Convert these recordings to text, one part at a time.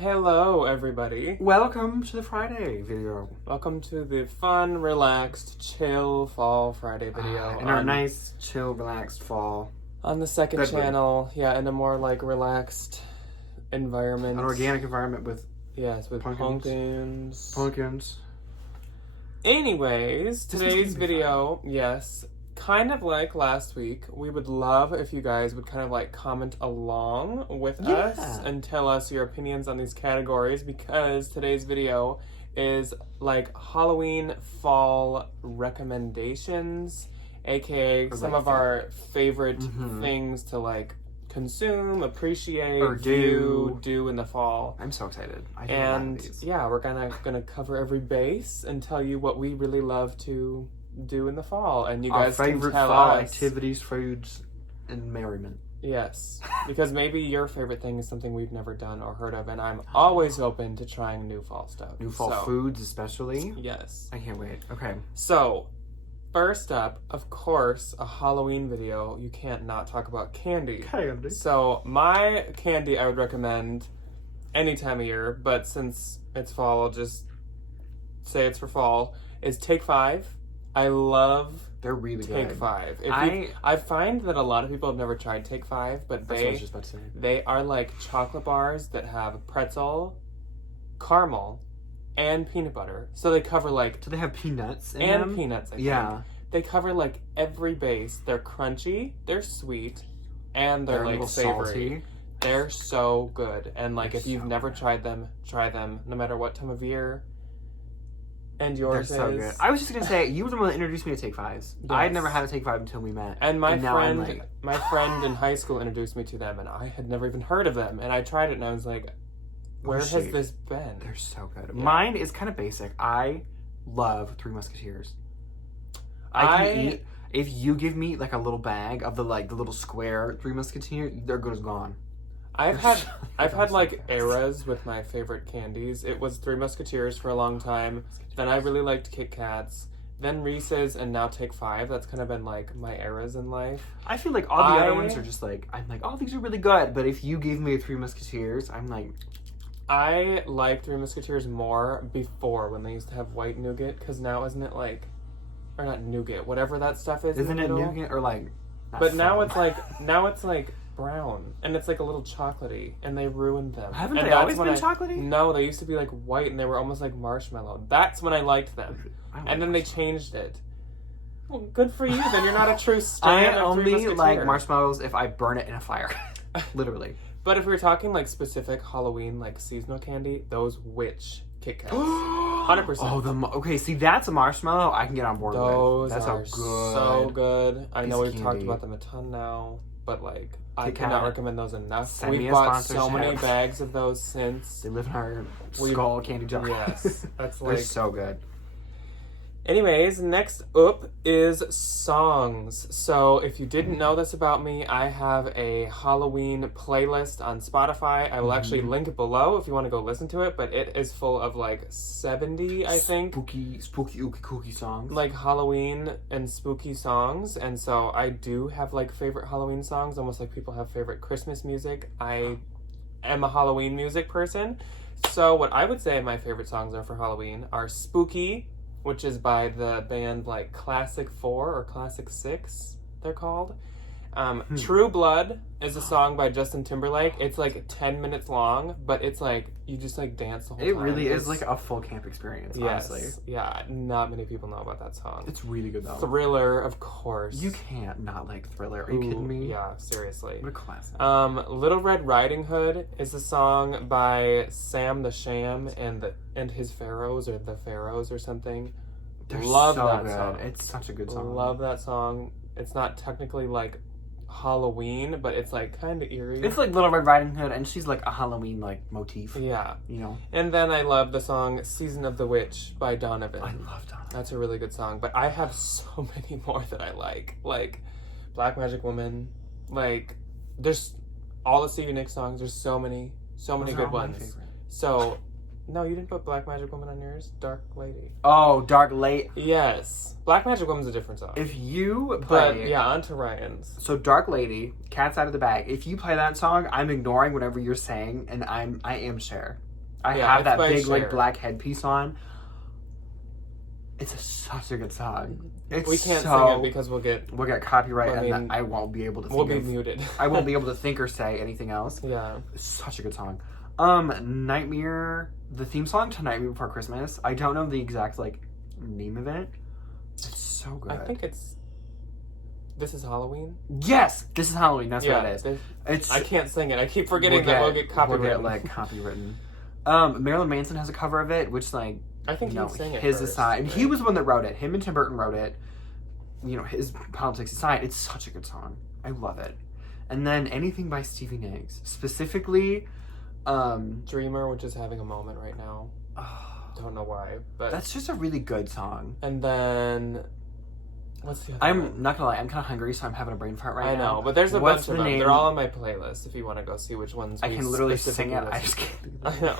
Hello, everybody. Welcome to the Friday video. Welcome to the fun, relaxed, chill fall Friday video. In our nice, chill, relaxed fall. On the second channel, in a more like relaxed environment. An organic environment with with pumpkins. Pumpkins. Anyways, today's video, kind of like last week, we would love if you guys would kind of like comment along with us and tell us your opinions on these categories, because today's video is like Halloween fall recommendations, aka some of our favorite things to like consume, appreciate, or do in the fall. I'm so excited. We're gonna cover every base and tell you what we really love to do in the fall, and you guys can tell fall us activities, foods, and merriment. Yes, because maybe your favorite thing is something we've never done or heard of, and I'm always open to trying new fall stuff. New fall foods, especially. Yes, I can't wait. Okay, so first up, of course, a Halloween video. You can't not talk about candy. So my candy I would recommend any time of year, but since it's fall, I'll just say it's for fall, is Take 5. I love they're really Take good. 5. I find that a lot of people have never tried Take 5, but that's what I was just about to say. They are like chocolate bars that have pretzel, caramel, and peanut butter. So they cover like... Do they have peanuts in and them? Peanuts, I think. They cover like every base. They're crunchy, they're sweet, and they're like savory. Salty. They're so good. And like if you've never tried them, try them no matter what time of year. And yours so good. I was just gonna say, you were the one that introduced me to Take 5s. Yes. I had never had a Take 5 until we met. And my friend in high school introduced me to them, and I had never even heard of them. And I tried it, and I was like, "Where has this been?" They're so good. Yeah. Mine is kind of basic. I love Three Musketeers. I can eat. If you give me like a little bag of the little square Three Musketeers, they're good as gone. I've had like eras with my favorite candies. It was Three Musketeers for a long time. Then I really liked Kit Kats. Then Reese's, and now Take 5. That's kind of been like my eras in life. I feel like all the other ones are just like, I'm like, oh, these are really good. But if you gave me Three Musketeers, I'm like... I like Three Musketeers more before, when they used to have white nougat, because now isn't it like... Or not nougat, whatever that stuff is. Isn't it nougat or like... But now it's like brown, and it's like a little chocolatey, and they ruined them. Haven't they always been chocolatey? No, they used to be like white, and they were almost like marshmallow. That's when I liked them. And then they changed it. Well, good for you, then you're not a true stan. I only like marshmallows if I burn it in a fire. Literally. But if we were talking like specific Halloween, like seasonal candy, those witch Kit Kats. 100%. Oh, okay, see, that's a marshmallow I can get on board with. That's so good. I know we've talked about them a ton now, but like, I cannot recommend those enough. We've bought so many bags of those since. They live in our skull candy jar. Yes. That's like... They're so good. Anyways, next up is songs. So if you didn't know this about me, I have a Halloween playlist on Spotify. I will actually link it below if you want to go listen to it, but it is full of like 70, I think. Spooky, ooky songs. Like Halloween and spooky songs. And so I do have like favorite Halloween songs, almost like people have favorite Christmas music. I am a Halloween music person. So what I would say my favorite songs are for Halloween are Spooky, which is by the band like Classic 4 or Classic 6, they're called. True Blood is a song by Justin Timberlake. It's like 10 minutes long, but it's like, you just like dance the whole time. It really is like a full camp experience, honestly. Yeah, not many people know about that song. It's really good though. Thriller, of course. You can't not like Thriller. Are you kidding me? Yeah, seriously. What a classic. Little Red Riding Hood is a song by Sam the Sham and his Pharaohs, or the Pharaohs or something. Love that song. It's such a good song. Love that song. It's not technically like Halloween, but it's like kind of eerie. It's like Little Red Riding Hood, and she's like a Halloween like motif. Yeah, you know. And then I love the song "Season of the Witch" by Donovan. I love Donovan. That's a really good song. But I have so many more that I like Black Magic Woman. Like, there's all the Stevie Nicks songs. There's so many good ones. So. No, you didn't put Black Magic Woman on yours? Dark Lady. Oh, Dark Lady. Yes. Black Magic Woman's a different song. If you play... But, yeah, on to Ryan's. So, Dark Lady, Cat's Out of the Bag. If you play that song, I'm ignoring whatever you're saying, and I am Cher. I Yeah, have it's that by big like Cher. black headpiece on. It's such a good song. It's We can't so, sing it because we'll get copyright, I and mean, I won't be able to. we'll Think be of, muted. I won't be able to think or say anything else. Yeah. It's such a good song. Nightmare, the theme song to Nightmare Before Christmas. I don't know the exact like name of it. It's so good. I think it's This Is Halloween. Yes, This Is Halloween. That's what it is. It's. I can't sing it. I keep forgetting that we'll get copyrighted. We'll get like copywritten. Marilyn Manson has a cover of it, which like I think he sang it his first, aside. right? He was the one that wrote it. Him and Tim Burton wrote it. You know, his politics aside, it's such a good song. I love it. And then anything by Stevie Nicks, specifically, Dreamer, which is having a moment right now. Don't know why, but that's just a really good song. And then what's the other I'm one? not gonna lie, I'm kind of hungry, so I'm having a brain fart right now. I know, but there's a What's bunch of the them. name? They're all on my playlist if you want to go see which ones. I we can literally sing specifically it. I listen just can't. to. I know.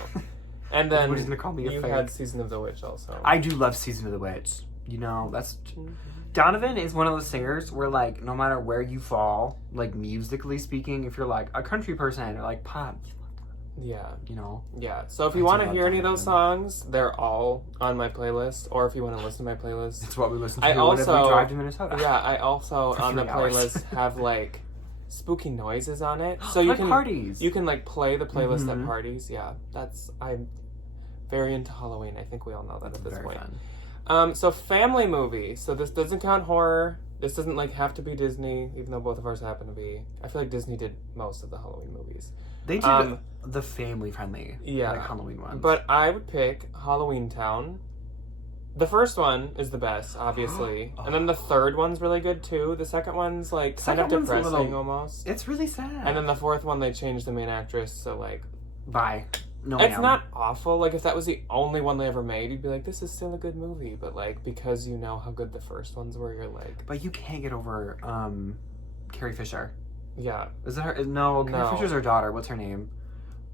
And then Everybody's gonna call me a you fake. had Season of the Witch also. I do love Season of the Witch. You know, that's Donovan is one of those singers where like no matter where you fall, like musically speaking, if you're like a country person or like pop, Yeah. you know. Yeah. So if I you do want to love hear any of those Donovan. songs, they're all on my playlist. Or if you want to listen to my playlist, It's what we listen to I whenever we also- drive to Minnesota. yeah, I also For on the 3 hours. playlist have like spooky noises on it, so you like can parties. you can like play the playlist Mhm. at parties. Yeah, I'm very into Halloween. I think we all know that at this Very point. fun. So family movie. So this doesn't count horror. This doesn't like have to be Disney, even though both of ours happen to be. I feel like Disney did most of the Halloween movies. They did the family friendly, Yeah. like Halloween ones. But I would pick Halloween Town. The first one is the best, obviously. And then the third one's really good too. The second one's like kind of Second one's a depressing little- almost. it's really sad. And then the fourth one they changed the main actress, so like bye. No, it's ma'am. not awful. Like if that was the only one they ever made, you'd be like, this is still a good movie. But like because you know how good the first ones were, you're like, But you can't get over Carrie Fisher. yeah. Is that her? No, Carrie No. Fisher's her daughter. What's her name?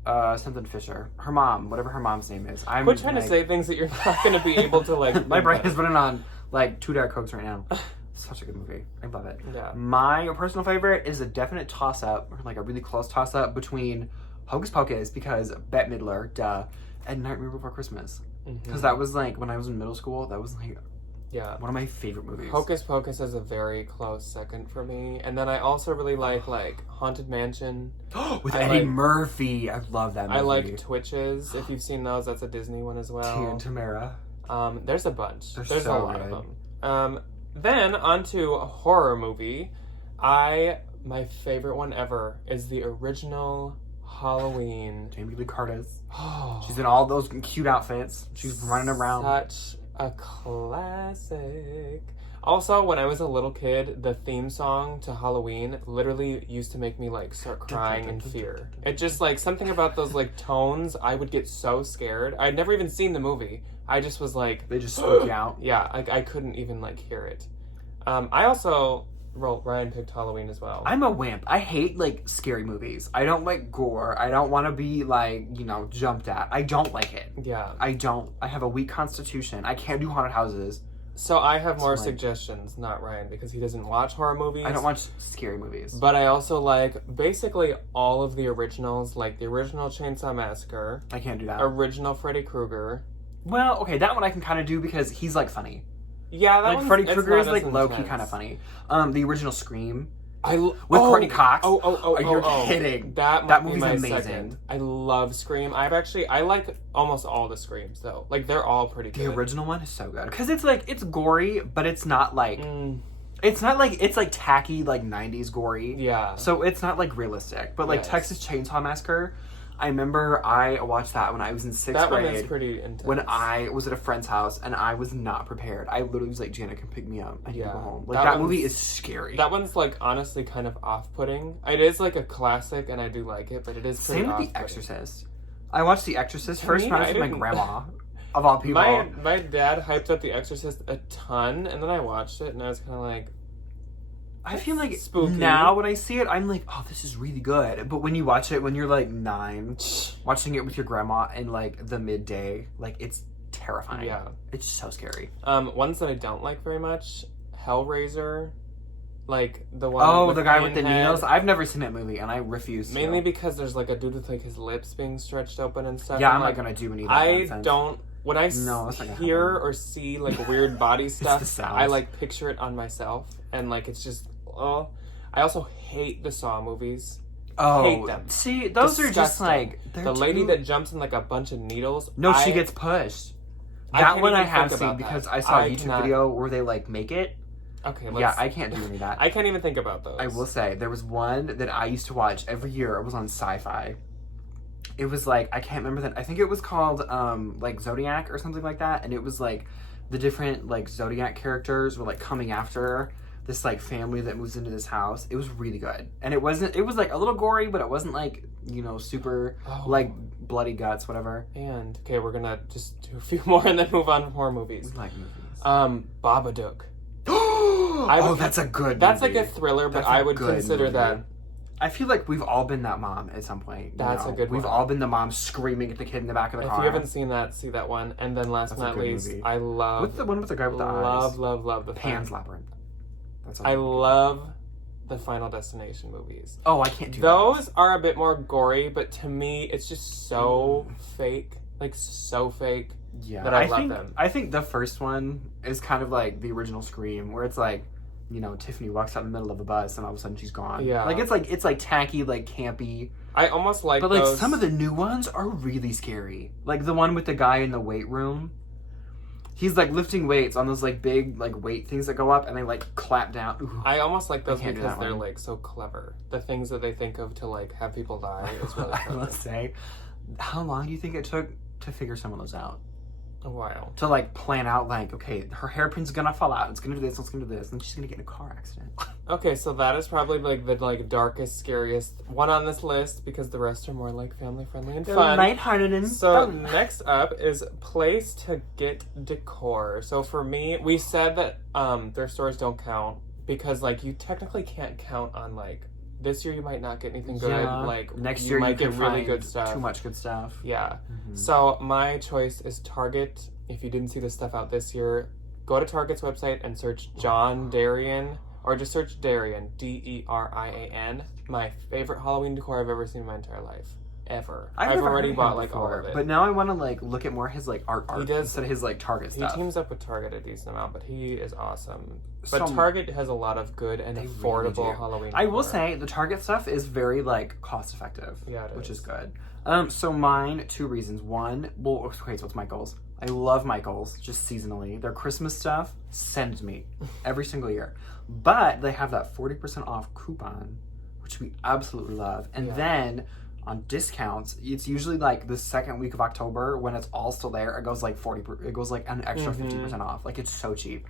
Something Fisher. Her mom, whatever her mom's name is. I'm Quit trying to like- say things that you're not going to be able to like. My brain think is running on like 2 Diet Cokes right now. Such a good movie. I love it. of. Yeah. My personal favorite is a definite toss-up, or like a really close toss-up between Hocus Pocus, because Bette Midler, duh, and Nightmare Before Christmas. Because that was like, when I was in middle school, that was like Yeah. one of my favorite movies. Hocus Pocus is a very close second for me. And then I also really like Haunted Mansion. With I Eddie like- Murphy. I love that movie. I like Twitches. If you've seen those, that's a Disney one as Tia well. and Tamara. There's a bunch. They're There's so a lot good. of them. Then onto a horror movie. My favorite one ever is the original Halloween. Jamie Lee Curtis. Oh, She's in all those cute outfits. She's running around. Such a classic. Also, when I was a little kid, the theme song to Halloween literally used to make me like start crying in fear. It just like something about those like tones, I would get so scared. I'd never even seen the movie. I just was like, They just spook you out. yeah, I couldn't even like hear it. I also, well, Ryan picked Halloween as well. I'm a wimp. I hate like scary movies. I don't like gore. I don't want to be like, you know, jumped at. I don't like it. Yeah. I don't. I have a weak constitution. I can't do haunted houses. So I have more like- suggestions, not Ryan, because he doesn't watch horror movies. I don't watch scary movies. But I also like basically all of the originals, like the original Chainsaw Massacre, I can't do that. original Freddy Krueger. Well, okay, that one I can kind of do because he's like funny. Yeah, that Like one's- Freddy it's Krueger not is like as low key intense. kind of funny. The original Scream. With Courtney Cox. Oh, You're kidding. That That might be movie's my amazing. second. I love Scream. I like almost all the Screams though. Like they're all pretty The good. original one is so good because it's like it's gory, but it's not like it's like tacky like 90s gory. Yeah. So it's not like realistic, but like Yes. Texas Chainsaw Massacre. I remember I watched that when I was in 6th That one grade. is pretty intense. When I was at a friend's house and I was not prepared. I literally was like, Janet, come pick me up. I need to Yeah. go home. Like, That that one's- movie is scary. That one's like honestly kind of off-putting. It is like a classic, and I do like it, but it is pretty Same with off-putting. The Exorcist. I watched The Exorcist To first me, when I was I with my didn't- grandma, of all people. My dad hyped up The Exorcist a ton, and then I watched it, and I was kind of like, I feel like spooky. now when I see it, I'm like, oh, this is really good. But when you watch it when you're like 9, watching it with your grandma in like the midday, like it's terrifying. Yeah. It's so scary. Ones that I don't like very much, Hellraiser, Like the one. Oh, with the guy with the Pinhead. needles. I've never seen that movie, and I refuse to. Mainly because there's like a dude with like his lips being stretched open and stuff. Yeah, and, I'm like, not gonna do any of that I nonsense. don't. When I No, that's not gonna hear happen. or see like weird body stuff, the sounds. I like picture it on myself, and like it's just. Oh, I also hate the Saw movies. Oh, hate them. see, those are just Disgusting. like The lady that jumps in like a bunch of needles. No, she gets pushed. I That can't one I even have think seen about because that. I saw a I YouTube cannot- video where they like make it. Okay, Yeah, I can't do any of that. I can't even think about those. I will say there was one that I used to watch every year. It was on Sci-Fi. It was like I can't remember that. I think it was called like Zodiac or something like that. And it was like the different like Zodiac characters were like coming after this like family that moves into this house. It was really good, and it was like a little gory, but it wasn't like super like bloody guts, whatever. And okay, we're gonna just do a few more and then move on to horror movies. We like movies. Babadook. Oh, that's a good. That's movie. like a thriller, but That's I a would good consider movie. that. I feel like we've all been that mom at some point. That's a good We've one. all been the mom screaming at the kid in the back of the If car. you haven't seen that, see that one. And then last That's but a not good least, movie. I love. What's the one with the guy with the eyes? Love the Pan's Labyrinth. That's I love the Final Destination movies. Oh, I can't do Those are a bit more gory, but to me, it's just so fake. Like, so fake. Yeah, that I love think, them. I think the first one is kind of like the original Scream, where it's like, Tiffany walks out in the middle of a bus and all of a sudden she's gone. Yeah. Like it's like tacky, like campy. I almost like But like those. some of the new ones are really scary. Like the one with the guy in the weight room. He's like lifting weights on those like big like weight things that go up and they like clap down. Ooh. I almost like those can't do because that they're one. like so clever. The things that they think of to like have people die is really I will clever. say, how long do you think it took to figure some of those out? A while. To like plan out like, okay, her hairpin's gonna fall out, it's gonna do this, it's gonna do this, and she's gonna get in a car accident. Okay, so that is probably like the like darkest, scariest one on this list because the rest are more like family friendly and fun. Lighthearted and So fun. next up is place to get decor. So for me, we said that their stores don't count because like you technically can't count on like this year you might not get anything good. Yeah. Like Next you year might you get can really find good stuff. too much good stuff. Yeah. Mhm. So my choice is Target. If you didn't see the stuff out this year, go to Target's website and search John Darien, or just search Darien, Derian. My favorite Halloween decor I've ever seen in my entire life. Ever. I've never already heard of bought him like all before, of it. But now I want to like look at more his like art He does- instead of his like Target He stuff. teams up with Target a decent amount, but he is awesome. But Some- Target has a lot of good and They really affordable do. Halloween I will decor. say the Target stuff is very like cost effective. Yeah, it which is. is good. So mine, 2 reasons. One, well, okay, so it's Michael's. I love Michael's just seasonally. Their Christmas stuff sends me every single year, but they have that 40% off coupon, which we absolutely love. And Yeah. then on discounts, it's usually like the second week of October when it's all still there. It goes like it goes like an extra 50% off. Like it's so cheap,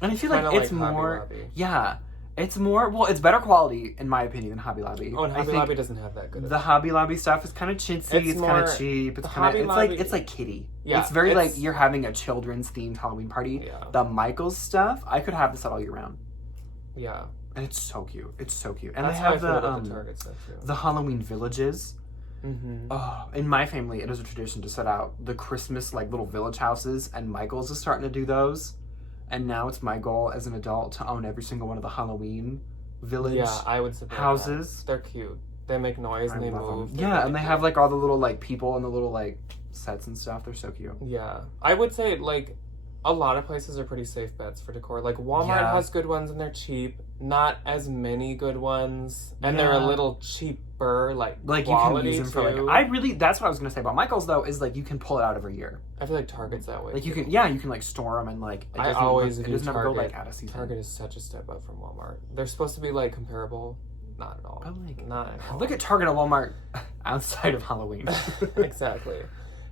and I feel like Kinda it's like Hobby more. Lobby. Yeah, it's more. Well, it's better quality in my opinion than Hobby Lobby. Oh, and I Hobby think Lobby doesn't have that good. the Hobby Lobby stuff is kind of chintzy. It's kind more- of cheap. It's the kind Hobby of Lobby- it's like kiddie. Yeah, it's very it's- like you're having a children's themed Halloween party. Yeah. The Michaels stuff, I could have this all year round, Yeah. and it's so cute. It's so cute. And That's they how I have feel about the the Target stuff too. the Halloween villages. Mm-hmm. Oh, in my family, it is a tradition to set out the Christmas like little village houses, and Michaels is starting to do those. And now it's my goal as an adult to own every single one of the Halloween village Yeah, I would support houses. that. They're cute. They make noise and I they love move. them. They're Yeah, really and they cute. have like all the little like people and the little like sets and stuff. They're so cute. Yeah, I would say like a lot of places are pretty safe bets for decor. Like Walmart Yeah. has good ones and they're cheap. Not as many good ones, and they're a Yeah. little cheaper. Like You can quality use them for too. like that's what I was gonna say about Michaels though is like you can pull it out every year. I feel like Target's that way. Like you too. can like store them and like I always it view doesn't ever go Target. like out of season. Target is such a step up from Walmart. They're supposed to be like comparable. Not at all. But, like, not at all. Look at Target and Walmart outside of Halloween. Exactly.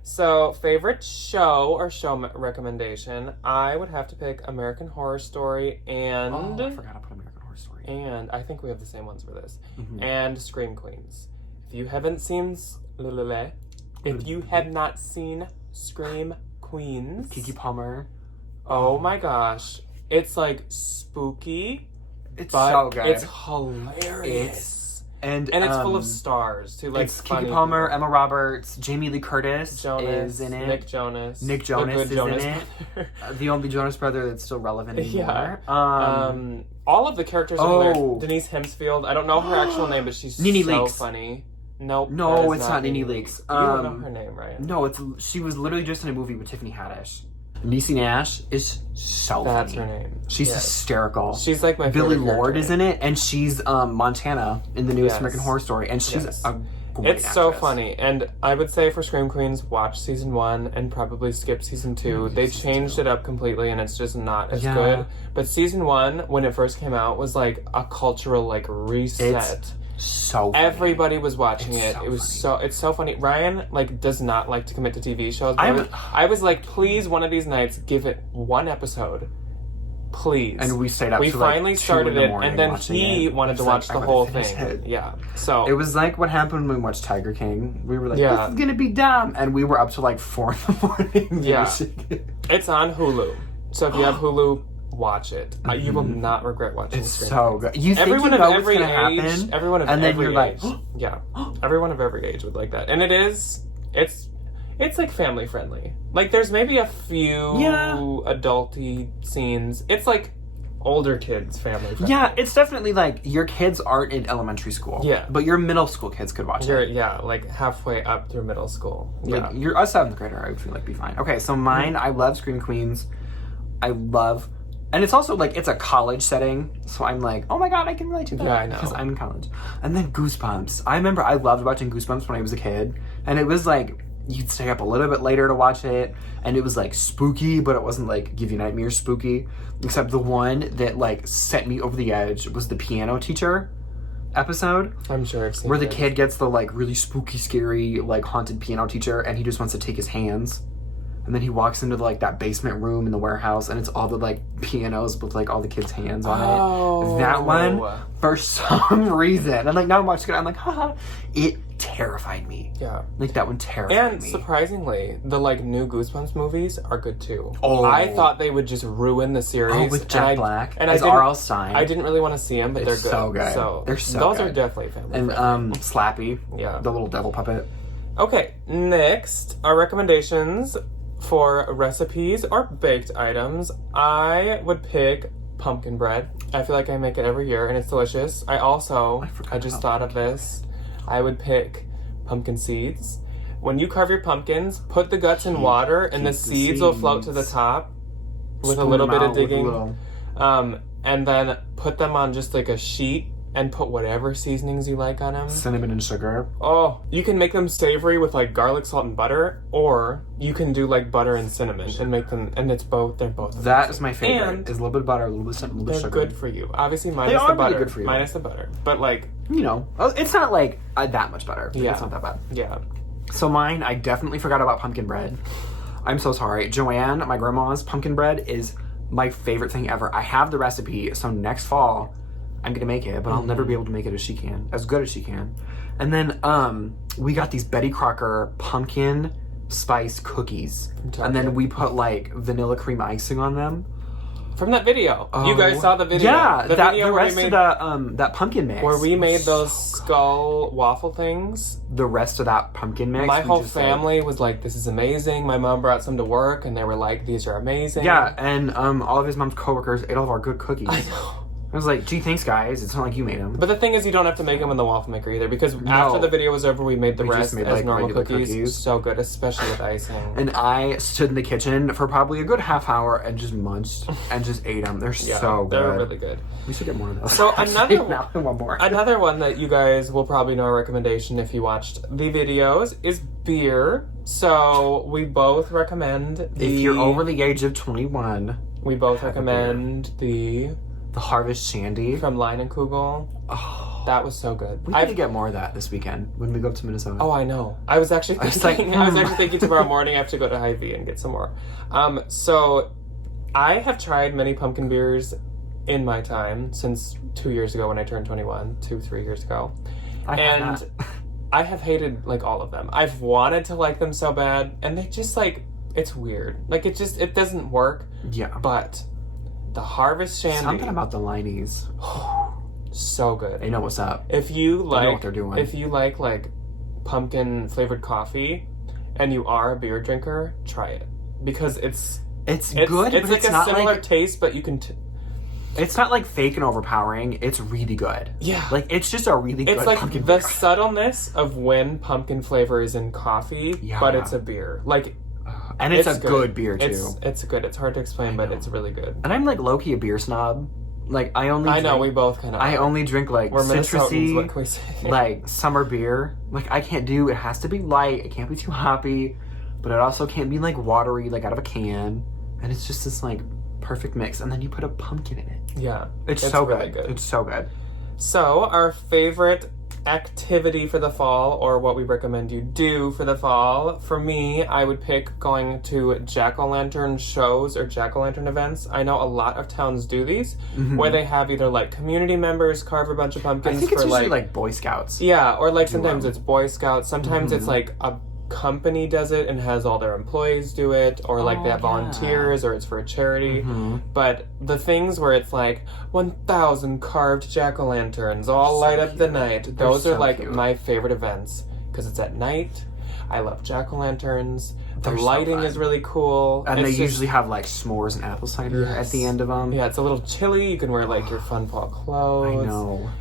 So, favorite show or recommendation, I would have to pick American Horror Story and Oh, I forgot to put American Horror Story. and I think we have the same ones for this. Mhm. And Scream Queens. If you haven't seen if you have not seen Scream Queens, Kiki Palmer. oh my gosh, it's like spooky, It's but so good. it's hilarious. and it's full of stars too, like it's funny Kiki Palmer, people. Emma Roberts, Jamie Lee Curtis Jonas, is in it. Nick Jonas. Nick The Jonas good is in Jonas it. brother. The only Jonas brother that's still relevant anymore. Yeah. all of the characters are hilarious. Denise Hempsfield. I don't know her actual name, but she's Nene so Leakes. funny. Nope. No, it's not Nene Leakes. You don't know her name, right? No, she was literally just in a movie with Tiffany Haddish. Niecy Nash is so That's funny. her name. She's hysterical. She's like my Billy favorite Lord character. is in it, and she's Montana in the newest American Horror Story, and she's a great It's so actress. funny, and I would say for Scream Queens, watch season 1 and probably skip season 2. They changed it up completely, and it's just not as good. But season 1, when it first came out, was like a cultural like reset. It's so funny. Everybody was watching it. So It was funny. it's so funny. Ryan like does not like to commit to TV shows. But I was like, please, one of these nights, give it one episode, please. And we stayed up. We to like finally 2 started in the it, morning and then watching he it. wanted It's to like, watch I the gotta whole finish thing. it. Yeah. So it was like what happened when we watched Tiger King. We were like, this is gonna be dumb, and we were up to like 4 in the morning. Yeah. It's on Hulu. So if you have Hulu, watch it. You will not regret watching It's Scream so Queens. good. You think Everyone you of know every what's gonna age, happen, everyone of and then every you're like, age. Yeah. Everyone of every age would like that. And it's like family friendly. Like there's maybe a few adulty scenes. It's like older kids family friendly. yeah, it's definitely like your kids aren't in elementary school. Yeah. But your middle school kids could watch it. Like halfway up through middle school. Like Yeah. you're a 7th grader, I would feel like be fine. Okay, so mine, I love Scream Queens. I love, and it's also like it's a college setting, so I'm like, oh my god, I can relate to that. Yeah, I know. Because I'm in college. And then Goosebumps. I remember I loved watching Goosebumps when I was a kid, and it was like you'd stay up a little bit later to watch it, and it was like spooky, but it wasn't like give you nightmares spooky. Except the one that like set me over the edge was the piano teacher episode. I'm sure I've seen Where the it. kid gets the like really spooky, scary, like haunted piano teacher, and he just wants to take his hands. And then he walks into like that basement room in the warehouse, and it's all the like pianos with like all the kids' hands on it. That one, for some reason, and like now I'm watching it, I'm like, haha, it terrified me. Yeah. Like that one terrified And me. surprisingly, the like new Goosebumps movies are good too. Oh. I thought they would just ruin the series. Oh, with Jack Black and as R.L. Stein. I didn't really want to see them, but It's they're good. so good. So They're so those good. are definitely family And friendly. Slappy, Yeah. the little devil puppet. Okay, next our recommendations for recipes or baked items. I would pick pumpkin bread. I feel like I make it every year and it's delicious. I just thought of this. I would pick pumpkin seeds. When you carve your pumpkins, put the guts in water and the seeds will float to the top with a little bit of digging. And then put them on just like a sheet and put whatever seasonings you like on them. Cinnamon and sugar. Oh, you can make them savory with like garlic, salt, and butter, or you can do like butter and cinnamon and make them, and they're both. That is my favorite. And is a little bit of butter, a little bit of cinnamon, a little bit They're of sugar. good for you. Obviously, minus They the are butter. really good for you. Minus the butter. But like, You know, it's not like that much butter. Like, Yeah. It's not that bad. yeah. So mine, I definitely forgot about pumpkin bread. I'm so sorry. Joanne, my grandma's pumpkin bread is my favorite thing ever. I have the recipe, so next fall I'm gonna make it, but I'll never be able to make it as good as she can. And then we got these Betty Crocker pumpkin spice cookies, and then we put like vanilla cream icing on them. From that video, you guys saw the video. Yeah, the the video rest of that pumpkin mix. where we made was those so skull waffle things. good. The rest of that pumpkin mix. My we whole just, family was like, "This is amazing." My mom brought some to work, and they were like, "These are amazing." Yeah, and all of his mom's coworkers ate all of our good cookies. I know. I was like, gee, thanks, guys. It's not like you made them. But the thing is, you don't have to make them in the waffle maker either, because after the video was over, we made the We rest just made, as like, normal regular cookies. cookies. So good, especially with icing. And I stood in the kitchen for probably a good half hour and just munched and just ate them. They're so good. They're really good. We should get more of those. So Actually, now I want more. Another one that you guys will probably know a recommendation if you watched the videos is beer. So we both recommend if you're over the age of 21, we both recommend the Harvest Shandy from Line and Kugel. Oh, That was so good. we need to get more of that this weekend when we go up to Minnesota. Oh, I know. I was actually thinking. I was actually thinking tomorrow morning I have to go to Hy-Vee and get some more. So I have tried many pumpkin beers in my time since 2 years ago when I turned 21, 3 years ago, and I have hated like all of them. I've wanted to like them so bad, and they just like it's weird. Like it doesn't work. Yeah. But the Harvest Shandy, Something about the Lineys. so good. They know what's up. If you They like, know what they're doing. if you like pumpkin flavored coffee, and you are a beer drinker, try it because it's It's good, It's but like it's a not similar like taste, but you can. It's not like fake and overpowering. It's really good. Yeah. Like, it's just a really good It's like pumpkin the beer. subtleness of when pumpkin flavor is in coffee, Yeah. but it's a beer. Like, And it's a good beer, too. It's good. It's hard to explain, but know. it's really good. And I'm, like, low-key a beer snob. Like, I know, we both kind of I only drink, like, We're Minnesotans, what citrusy, can we say? like, summer beer. Like, I can't do... It has to be light. It can't be too hoppy. But it also can't be, like, watery, like, out of a can. And it's just this, like, perfect mix. And then you put a pumpkin in it. Yeah. It's so really good. It's so good. So, our favorite activity for the fall, or what we recommend you do for the fall, for me, I would pick going to jack-o'-lantern shows or jack-o'-lantern events. I know a lot of towns do these, where they have either like community members carve a bunch of pumpkins. I think it's for usually like Boy Scouts. Yeah, or like sometimes it's Boy Scouts. Sometimes it's like a company does it and has all their employees do it, or like they have volunteers, or it's for a charity. But the things where it's like 1,000 carved jack-o'-lanterns all light up the night, those are like my favorite events because it's at night. I love jack-o'-lanterns. The lighting is really cool. And they usually have like s'mores and apple cider at the end of them. Yeah, it's a little chilly. You can wear like your fun fall clothes. I know.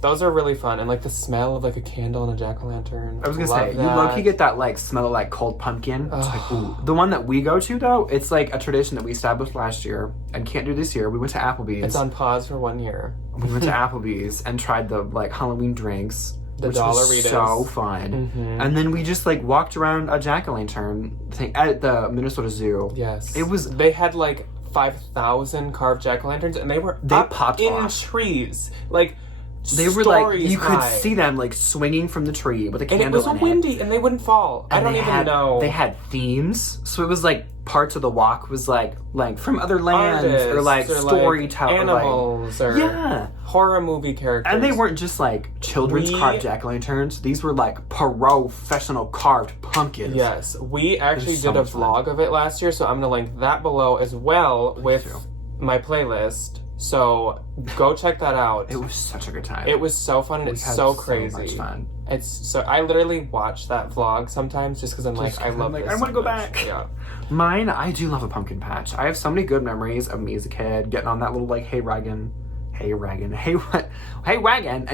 Those are really fun. And like the smell of like a candle and a jack-o'-lantern. I was gonna say, you low-key get that like smell of like cold pumpkin. It's like, ooh. The one that we go to though, it's like a tradition that we established last year and can't do this year. We went to Applebee's. It's on pause for 1 year. We went to Applebee's and tried the like Halloween drinks. Which was so fun. And then we just like walked around a jack-o'-lantern thing at the Minnesota Zoo. Yes. It was... They had like 5,000 carved jack-o'-lanterns and they popped in trees. Like, they were like, you could see them like swinging from the tree with a candle in it. And it was windy and they wouldn't fall. And I don't even know. They had themes. So it was like parts of the walk was like from other lands or like storytelling. Animals or horror movie characters. And they weren't just like children's carved jack-o'-lanterns. These were like professional carved pumpkins. Yes. We actually did a vlog of it last year, so I'm going to link that below as well with my playlist. So go check that out. It was such a good time. It was so fun and it's so crazy. So much fun. It's so I literally watch that vlog sometimes just because I'm like I love this. I want to go back. Yeah. Mine, I do love a pumpkin patch. I have so many good memories of me as a kid getting on that little like hay wagon, and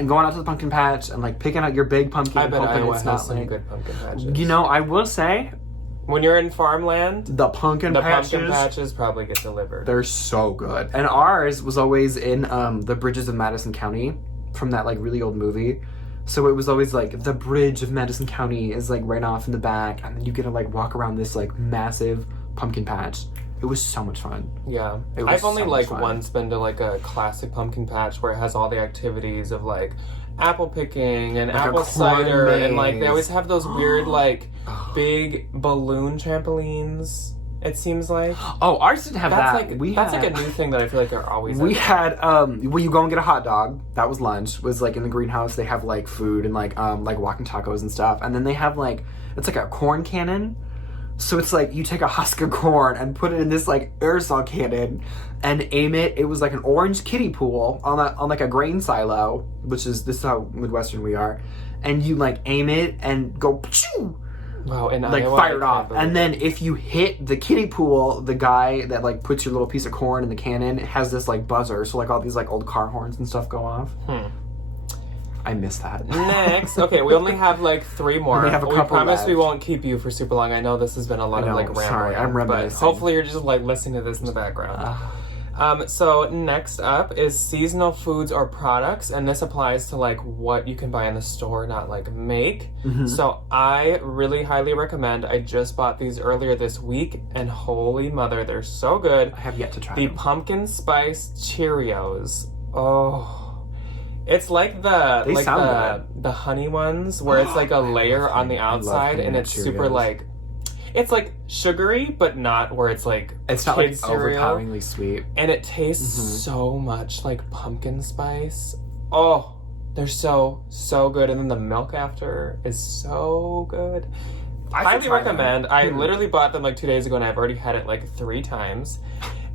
going out to the pumpkin patch and like picking out your big pumpkin. I bet Iowa it's not has some like, good pumpkin patches. You know, I will say, when you're in farmland, the pumpkin patches probably get delivered. They're so good. And ours was always in the bridges of Madison County from that like really old movie. So it was always like the bridge of Madison County is like right off in the back, and then you get to like walk around this like massive pumpkin patch. It was so much fun. Yeah. I've only like once been to like a classic pumpkin patch where it has all the activities of like apple picking and like apple cider and like they always have those weird like big balloon trampolines. It seems like. Oh, ours didn't have that. That's like a new thing that I feel like are always. We had when you go and get a hot dog, that was lunch. Was like in the greenhouse they have like food and like walking tacos and stuff, and then they have like it's like a corn cannon. So it's like you take a husk of corn and put it in this like aerosol cannon and aim it. It was like an orange kiddie pool on like a grain silo, this is how Midwestern we are, and you like aim it and go. Pshoo! Wow, and like fired off, and then if you hit the kiddie pool, the guy that like puts your little piece of corn in the cannon has this like buzzer, so like all these like old car horns and stuff go off. I miss that. Next, okay, we only have like 3 more. We have a couple. We promise left. we won't keep you for super long. I know this has been a lot of like rambling. Sorry, I'm reminiscing. But hopefully you're just like listening to this in the background. So next up is seasonal foods or products, and this applies to like what you can buy in the store, not like make. So I really highly recommend. I just bought these earlier this week, and holy mother, they're so good. I have yet to try the them. Pumpkin Spice Cheerios. Oh, it's like the honey ones where it's like a layer on the outside, and it's super like. It's like sugary, but not where it's like it's not like overpoweringly sweet. And it tastes so much like pumpkin spice. Oh, they're so good. And then the milk after is so good. I highly recommend. I literally bought them like 2 days ago, and I've already had it like 3 times.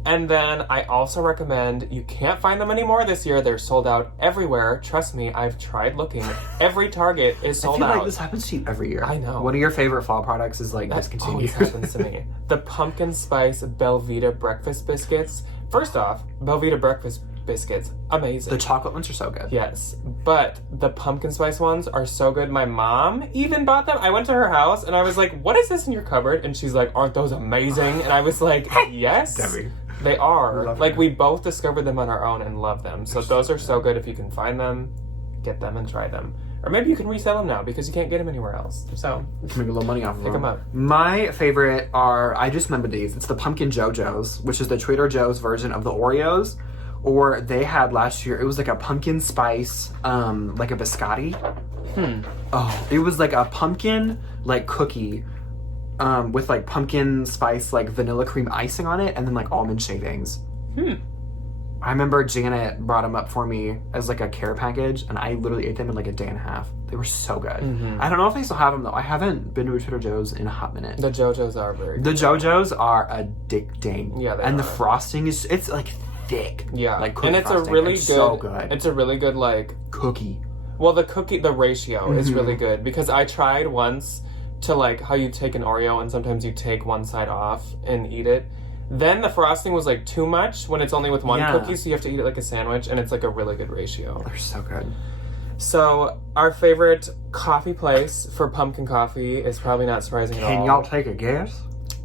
And then I also recommend, you can't find them anymore this year. They're sold out everywhere. Trust me, I've tried looking. Every Target is sold out. I feel like this happens to you every year. I know. One of your favorite fall products is like discontinued. That always happens to me. The Pumpkin Spice Belvita breakfast biscuits. First off, Belvita breakfast biscuits, amazing. The chocolate ones are so good. Yes, but the pumpkin spice ones are so good. My mom even bought them. I went to her house and I was like, what is this in your cupboard? And she's like, aren't those amazing? And I was like, yes, Debbie. they are. Love Like, them. we both discovered them on our own and love them. So those are so good. If you can find them, get them and try them. Or maybe you can resell them now because you can't get them anywhere else. So You can make a little money off of pick them up. My favorite are, I just remember these. It's the Pumpkin JoJo's, which is the Trader Joe's version of the Oreos. Or they had last year, it was like a pumpkin spice, like a biscotti. Oh, it was like a pumpkin, like cookie, with like pumpkin spice, like vanilla cream icing on it, and then like almond shavings. I remember Janet brought them up for me as like a care package, and I literally ate them in like a day and a half. They were so good. I don't know if they still have them though. I haven't been to a Trader Joe's in a hot minute. The JoJo's are very The good. JoJo's are addicting. Yeah, they and the are. frosting is, it's like thick. Yeah, Like cookie and it's frosting. a really It's good, so good. It's a really good like. Cookie. Well, the ratio is really good because I tried once to like how you take an Oreo and sometimes you take one side off and eat it. Then the frosting was like too much when it's only with one cookie, so you have to eat it like a sandwich, and it's like a really good ratio. They're so good. So our favorite coffee place for pumpkin coffee is probably not surprising at all. Can y'all take a guess?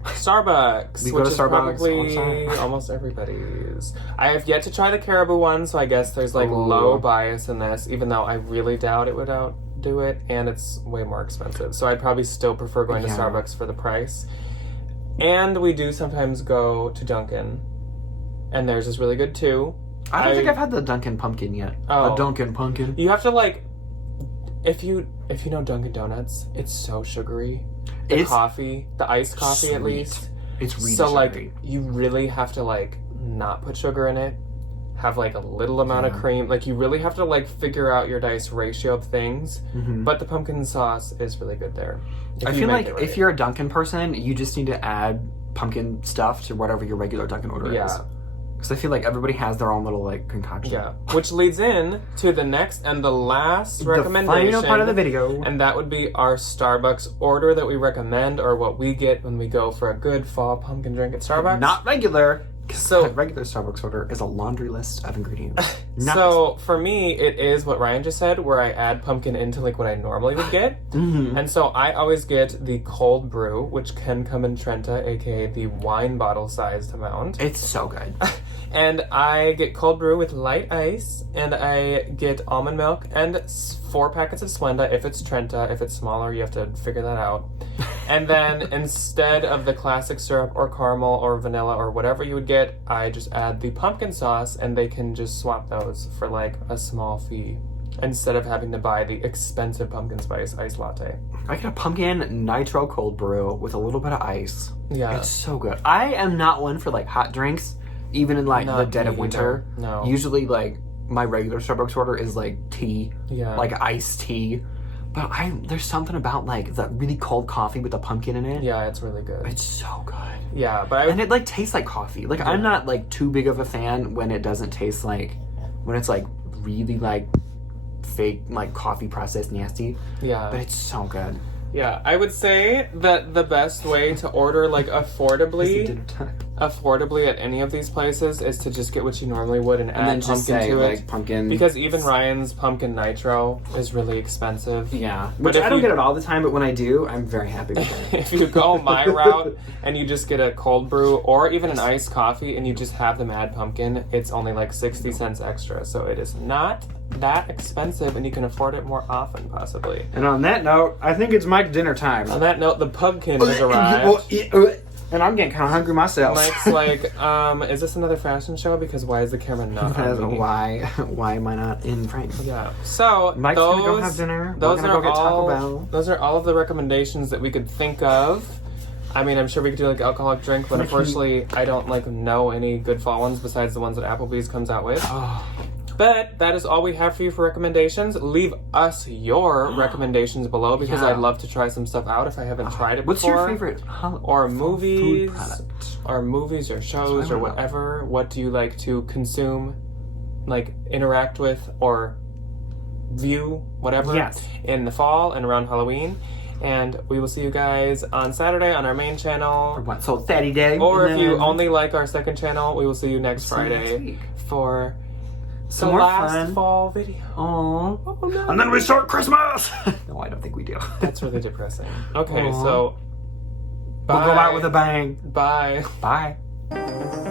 Starbucks, We go which to is Starbucks probably all the time. almost everybody's. I have yet to try the caribou one, so I guess there's like low bias in this, even though I really doubt it would outdo it, and it's way more expensive. So I'd probably still prefer going to Starbucks for the price. And we do sometimes go to Dunkin', and theirs is really good too. I don't think I've had the Dunkin' Pumpkin yet. Oh. A Dunkin' Pumpkin. You have to like, if you know Dunkin' Donuts, it's so sugary. The coffee, the iced coffee at least. It's really so sugary. like you really have to like not put sugar in it. Have like a little amount of cream. Like you really have to like figure out your nice ratio of things. But the pumpkin sauce is really good there. I feel like if you're a Dunkin' person, you just need to add pumpkin stuff to whatever your regular Dunkin' order is. Because I feel like everybody has their own little like concoction. Yeah, which leads in to the next and the last recommendation. The final part of the video. And that would be our Starbucks order that we recommend, or what we get when we go for a good fall pumpkin drink at Starbucks. Not regular. So a regular Starbucks order is a laundry list of ingredients. So for me, it is what Ryan just said, where I add pumpkin into like what I normally would get. And so I always get the cold brew, which can come in Trenta, aka the wine bottle sized amount. It's so good. And I get cold brew with light ice, and I get almond milk and 4 packets of Splenda if it's Trenta. If it's smaller, you have to figure that out. And then instead of the classic syrup or caramel or vanilla or whatever you would get, I just add the pumpkin sauce, and they can just swap those for like a small fee instead of having to buy the expensive pumpkin spice iced latte. I get a pumpkin nitro cold brew with a little bit of ice. Yeah. It's so good. I am not one for like hot drinks, even in like the dead of winter. No. Usually like my regular Starbucks order is like tea. Yeah. Like iced tea. But there's something about like the really cold coffee with the pumpkin in it. Yeah, it's really good. It's so good. Yeah, but and it like tastes like coffee. Like I'm not like too big of a fan when it doesn't taste like, when it's like really like fake like coffee processed nasty. Yeah. But it's so good. Yeah, I would say that the best way to order like affordably at any of these places is to just get what you normally would and add then just pumpkin say, to like, it. pumpkin. Because even Ryan's pumpkin nitro is really expensive. Yeah. But Which if I don't you- get it all the time, but when I do, I'm very happy with it. If you go my route and you just get a cold brew or even an iced coffee and you just have them add pumpkin, it's only like 60 cents extra. So it is not that expensive, and you can afford it more often, possibly. And on that note, I think it's Mike's dinner time. On that note, the pumpkin has arrived. And I'm getting kind of hungry myself. Mike's like, is this another fashion show? Because why is the camera not on me? Why am I not in frame? Yeah. So Mike's gonna go have dinner. We're gonna go get Taco Bell. Those are all of the recommendations that we could think of. I mean, I'm sure we could do like alcoholic drink, but unfortunately, I don't like know any good fall ones besides the ones that Applebee's comes out with. But that is all we have for you for recommendations. Leave us your recommendations below because I'd love to try some stuff out if I haven't tried it What's before. your favorite or food movies, product? or movies, or shows, or whatever. What do you like to consume, like interact with, or view, whatever, Yes. in the fall and around Halloween? And we will see you guys on Saturday on our main For channel. What's Sold Saturday. Or and if you then only like our second channel, we will see you next we'll see you Friday next week. for Some the more last fun. fall video. Aww. Oh, no. And then we start Christmas! No, I don't think we do. That's really depressing. Okay, Aw. so We'll bye. go out with a bang. Bye. Bye.